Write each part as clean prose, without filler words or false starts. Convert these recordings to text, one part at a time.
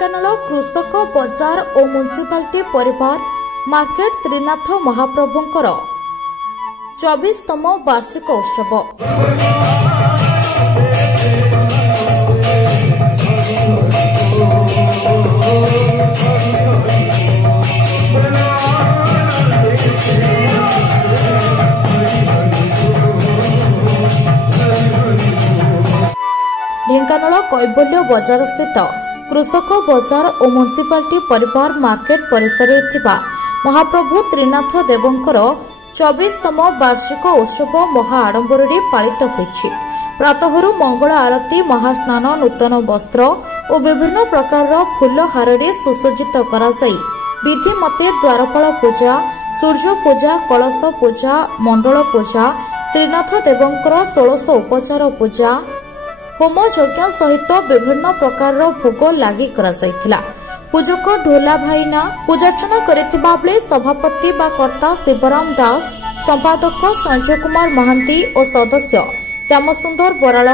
ढेंकानाल कृषक बजार और म्युनिसिपालिटी परिवार मार्केट त्रिनाथ महाप्रभुंकर 24तम वार्षिक उत्सव ढेंकानाल कैबल्य बजार स्थित कृषक बजार और म्युनिसिपालिटी परिवार मार्केट परिसर महाप्रभु त्रिनाथ देवंकर 24तम वार्षिक उत्सव महा आडंबर पालित होइछि। प्रातःरु मंगल आरती महास्नान नूतन वस्त्र और विभिन्न प्रकार फूल हार सुसज्जित कराई विधि मते द्वारपाल पूजा सूर्य पूजा कलश पूजा मंडल पूजा त्रिनाथ देवंकर 1600 उपचार पूजा होम यज्ञ सहित विभिन्न प्रकार भोग लगी कराइथिला। पूजक ढोला भाईना पूजार्चना करिथिबा बेले सभापति बा कर्ता शिवराम दास संपादक संजय कुमार महांती और सदस्य श्यामसुंदर बराल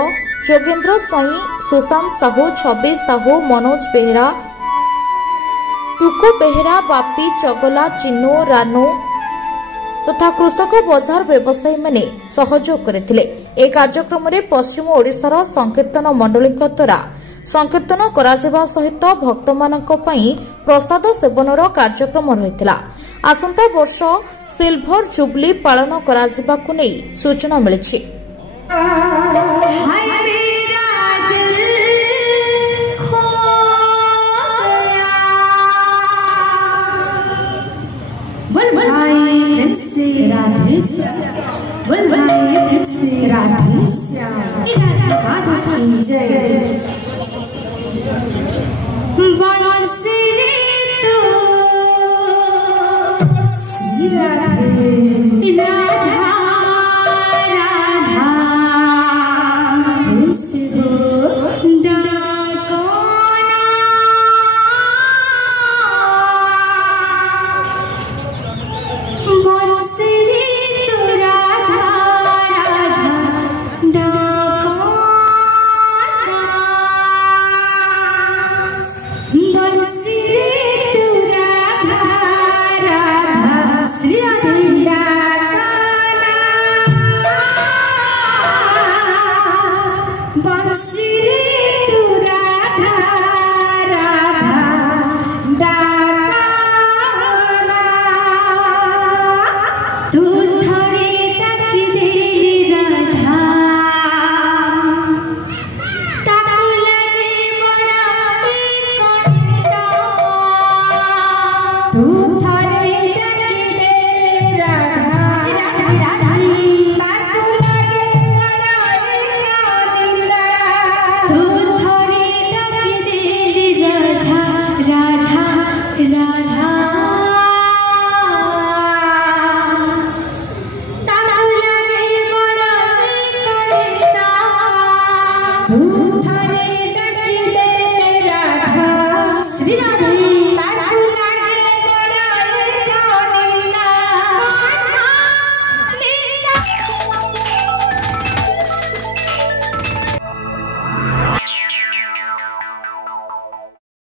जोगेन्द्र स्वाई सुशांत साहू छवि साहू मनोज बेहरा टुकु बेहरा बापी चगला चिन्नू रानू तथा कृषक बजार व्यवसायी माने सहयोग करथिले। ए कार्यक्रम में पश्चिम ओडिशार संकीर्तन मंडली द्वारा संकीर्तन कराजिबा सहित भक्त मानक पई प्रसाद सेवनर कार्यक्रम रहितला। आसंता वर्ष सिल्भर जुबली पालन कराजिबाकु नै सूचना मिलिछि।